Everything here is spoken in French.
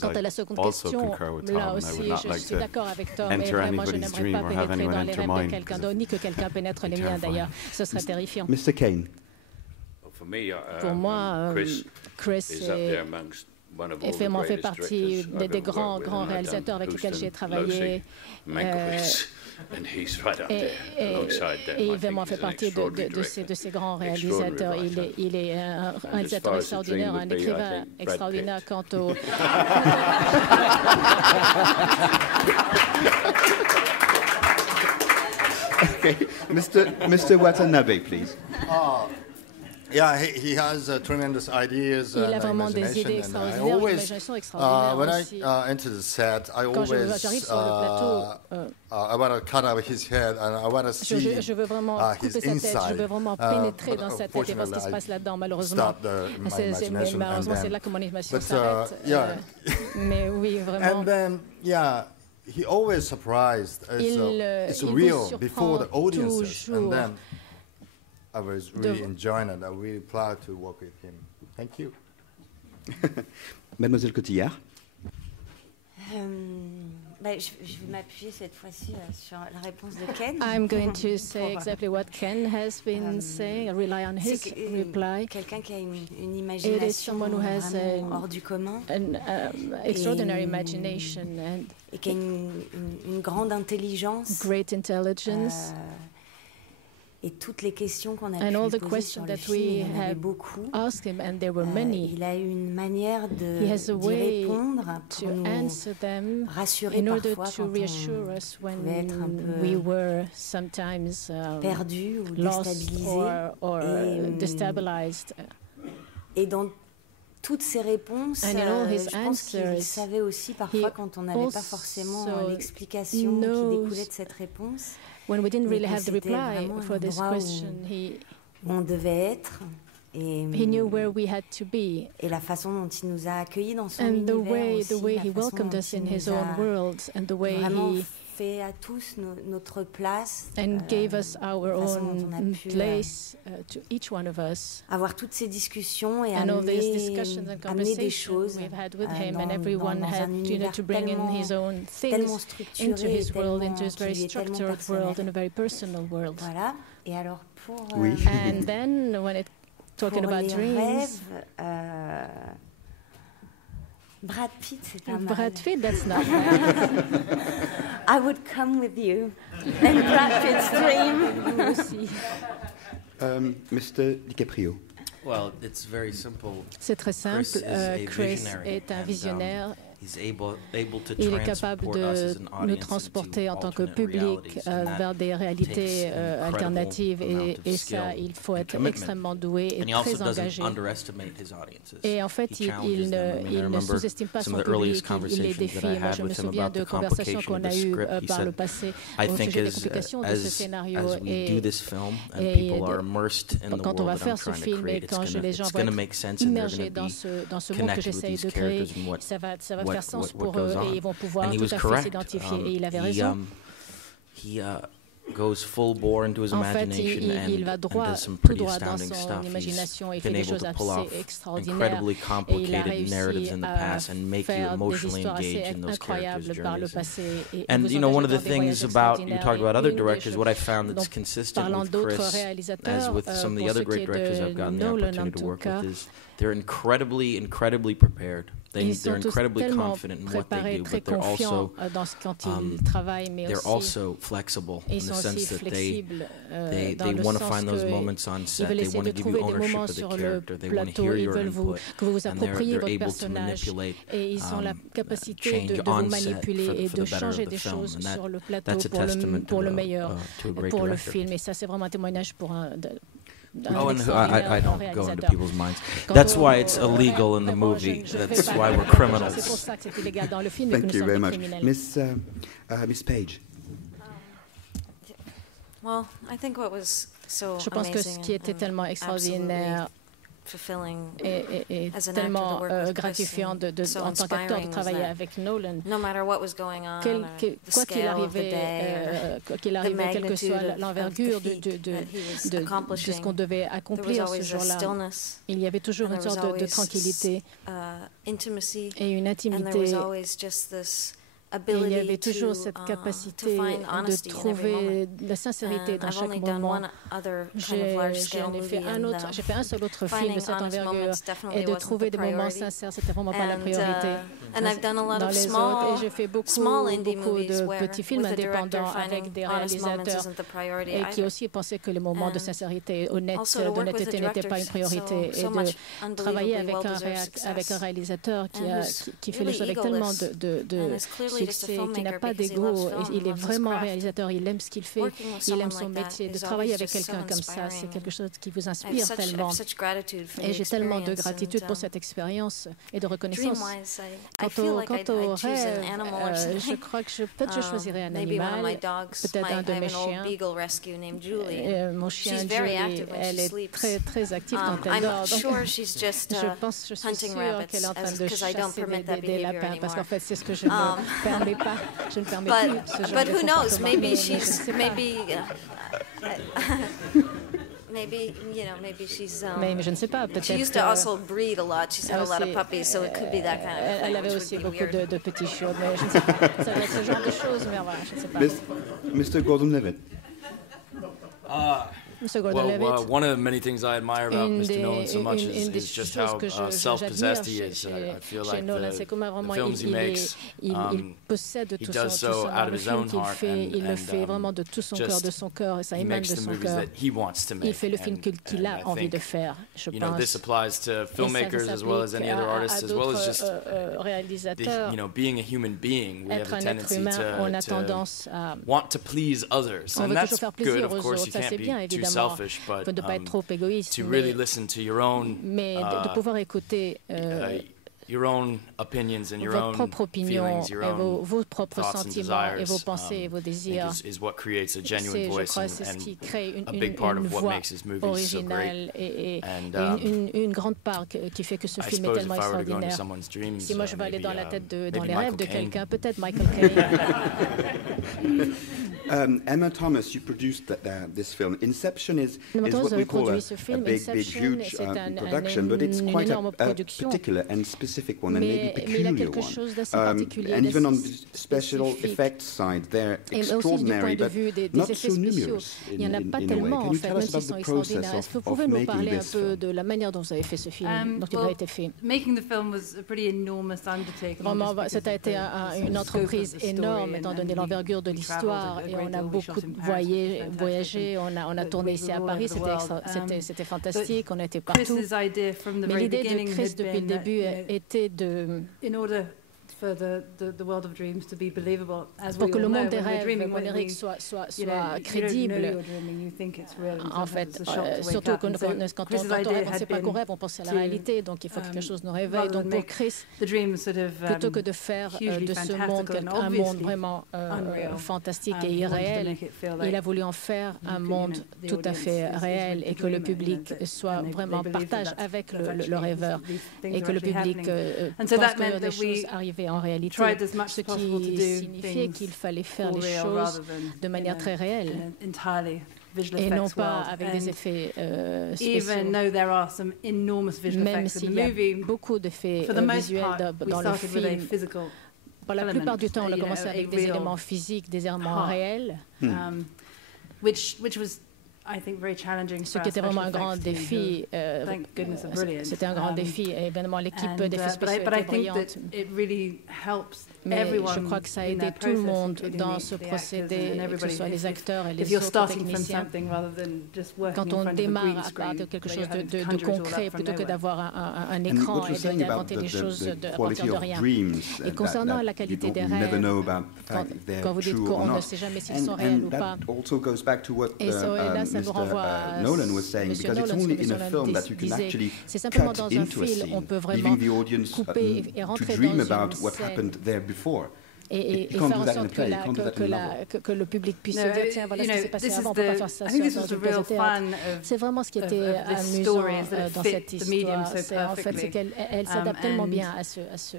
Quant à la seconde question, là aussi, je suis d'accord avec Tom, et vraiment, je n'aimerais pas pénétrer dans les rêves de quelqu'un d'autre, ni que quelqu'un pénètre les miens, d'ailleurs. Ce serait terrifiant. Mr. Kane. Pour moi, Chris fait partie des grands réalisateurs avec lesquels j'ai travaillé. Et il vraiment fait partie de ces grands réalisateurs. Il est un réalisateur extraordinaire, un écrivain extraordinaire quant au... Okay. Mr. Watanabe, please. Yeah, he has tremendous ideas Il a and vraiment des idées extraordinaires, une imagination extraordinaire when aussi. I enter the set, I Quand always j'arrive sur le plateau, I want to cut out his head and I want to see je veux vraiment couper sa tête, je veux vraiment pénétrer dans sa tête et voir ce qui se passe là-dedans, malheureusement. Malheureusement, c'est là que mon imagination s'arrête. Mais oui, vraiment. And then, yeah, he always surprised. It's real before the audiences, and then I was really enjoying it. I'm really proud to work with him. Thank you. Mademoiselle Cotillard. Je vais m'appuyer cette fois-ci sur la réponse de Ken. I'm going to say exactly what Ken has been saying. I rely on his reply. Quelqu'un qui a une imagination vraiment hors du commun. An extraordinary imagination et qui a une grande intelligence. Great intelligence. Et toutes les questions qu'on a pu lui poser sur le film, il y en avait beaucoup. Il a une manière d'y répondre pour nous rassurer parfois quand on pouvait être un peu perdu ou déstabilisé. Et dans toutes ces réponses, je pense qu'il savait aussi parfois quand on n'avait pas forcément l'explication qui découlait de cette réponse. When we didn't really have the reply for this question, on devait être. He knew where we had to be. Et la façon dont il nous a accueillis dans son univers aussi, the way he welcomed us in his own world, and the way he fait à tous notre place, and gave us our own place to each one of us. Avoir toutes ces discussions et and all these discussions and amener des choses we've had with him, and everyone had to bring in his own things into his world, into his very structured world, and a very personal world. Voilà. Et alors pour and then when it talking about dreams. Brad Pitt, c'est pas mal. Brad Pitt, that's not bad. I would come with you in Brad Pitt's dream. Mr. DiCaprio. Well, it's very simple. C'est très simple. Chris est un visionnaire. Il est capable de nous transporter en tant que public vers des réalités alternatives et ça, il faut être extrêmement doué et très engagé. Et en fait, il ne sous-estime pas son public, il les défie. Moi, je me souviens de conversations qu'on a eues par le passé au sujet des complications de ce scénario. Et quand on va faire ce film et quand les gens vont être immergés dans ce monde que j'essaye de créer, ça va faire sens pour eux et ils vont pouvoir tout à fait s'identifier. Et il avait raison. En fait, il va tout droit dans son imagination et fait des choses assez extraordinaires. Et il a réussi à faire des histoires assez incroyables par le passé. And you know, one of the things about, you talked about other directors, what I found that's consistent with Chris, as with some of the other great directors I've gotten the opportunity to work with, is they're incredibly prepared. They're incredibly confident in what they do, but they're also flexible in the sense that they want to find those moments on set. They want to give you ownership of the character. They want to hear your input, and they're able to manipulate, change on set for the better of the film. And that's a testament to a great director. Et ça, c'est vraiment un témoignage pour un Oh, and I don't go into people's minds. That's why it's illegal in the movie. That's why we're criminals. Thank you very much. Miss Page. Well, I think what was so Je pense que ce qui était tellement extraordinaire est tellement gratifiant en tant qu'acteur de travailler avec Nolan. Quoi qu'il arrivait, quelle que soit l'envergure de ce qu'on devait accomplir ce jour-là, il y avait toujours une sorte de tranquillité et une intimité. Et il y avait toujours cette capacité de trouver la sincérité dans chaque moment. J'ai fait un seul autre film de cette envergure et de trouver des moments sincères, c'était vraiment pas la priorité. Dans les autres, et j'ai fait beaucoup de petits films indépendants avec des réalisateurs et qui aussi pensaient que les moments de sincérité, d'honnêteté n'étaient pas une priorité. Et de travailler avec un réalisateur qui fait les choses avec tellement de succès, qui n'a pas d'ego, il est vraiment un réalisateur, il aime ce qu'il fait, il aime son métier. De travailler avec quelqu'un comme ça, c'est quelque chose qui vous inspire tellement. Et j'ai tellement de gratitude pour cette expérience et de reconnaissance. Quant au rêve, je crois que peut-être je choisirais un animal, peut-être un de mes chiens. Mon chien Julie, elle est très, très active quand elle dort. Donc, je suis sûre qu'elle est en train de chasser des lapins, parce qu'en fait, c'est ce que je ne permets pas. Je ne permets plus ce genre de comportement. Mais je ne sais pas, peut-être. Elle avait aussi beaucoup de petits chiots, mais je ne sais pas. Ça doit être ce genre de choses, mais voilà, je ne sais pas. Mr. Gordon-Levitt. Well, one of the many things I admire about Mr. Nolan so much is just how self-possessed he is. I feel like the films he makes, he does so out of his own heart, and il le fait vraiment de tout son cœur, de son cœur, et ça émane de son cœur. Il fait le film qu'il a envie de faire, je pense. You know, this applies to filmmakers as well as any other artists, as well as just being a human being. We have a tendency to want to please others, and that's good. Of course, you can't be too selfish, but to really listen to your own your own opinions and your own feelings, your own thoughts and desires, is what creates a genuine voice and a big part of what makes his movies so great. And une grande part qui fait que ce film est tellement extraordinaire. Si moi je vais aller dans la tête dans les rêves de quelqu'un, peut-être Michael Caine. Emma Thomas, you produced this film. Inception is what we call a big, huge production, but it's quite a particular and specific one, and maybe peculiar one. And even on the special effects side, they're extraordinary, but not so numerous in a way. Can you tell us about the process of making this film? De la manière dont vous avez fait ce film, dont il a été fait. Making the film was a pretty enormous undertaking. Vraiment, ça a été une entreprise énorme, étant donné l'envergure de l'histoire, et on a beaucoup voyagé, on a tourné ici à Paris, c'était fantastique, on était partout. Mais l'idée de Chris depuis le début était de... Pour que le monde des rêves oniriques soit crédible. En fait, surtout quand on rêve, on ne sait pas qu'on rêve, on pense à la réalité, donc il faut que quelque chose nous réveille. Donc pour Chris, plutôt que de faire de ce monde un monde vraiment fantastique et irréel, il a voulu en faire un monde tout à fait réel et que le public soit vraiment partage avec le rêveur et que le public pense que des choses arrivaient en réalité, ce qui signifiait qu'il fallait faire les choses de manière très réelle et non pas avec des effets spéciaux. Même s'il y a beaucoup d'effets visuels dans le film, pour la plupart du temps, on a commencé avec des éléments physiques, des éléments réels. Ce qui était vraiment un grand défi. C'était un grand défi et évidemment l'équipe d'effets spéciaux était brillante. Mais je crois que ça a aidé tout le monde dans ce procédé, que ce soit les acteurs et les autres techniciens. Quand on démarre à part de quelque chose de concret, plutôt que d'avoir un écran et d'inventer des choses à partir de rien. Et concernant la qualité des rêves, quand vous dites qu'on ne sait jamais s'ils sont réels ou pas, et là, ça nous renvoie à Nolan was saying, because it's only in a film that you can actually cut into a scene, leaving the audience to dream about what happened there before. et faire en sorte que le public puisse se dire tiens, voilà ce qui s'est passé avant, on ne peut pas faire ça dans une pièce de théâtre. C'est vraiment ce qui était amusant dans cette histoire. En fait, c'est qu'elle s'adapte tellement bien à ce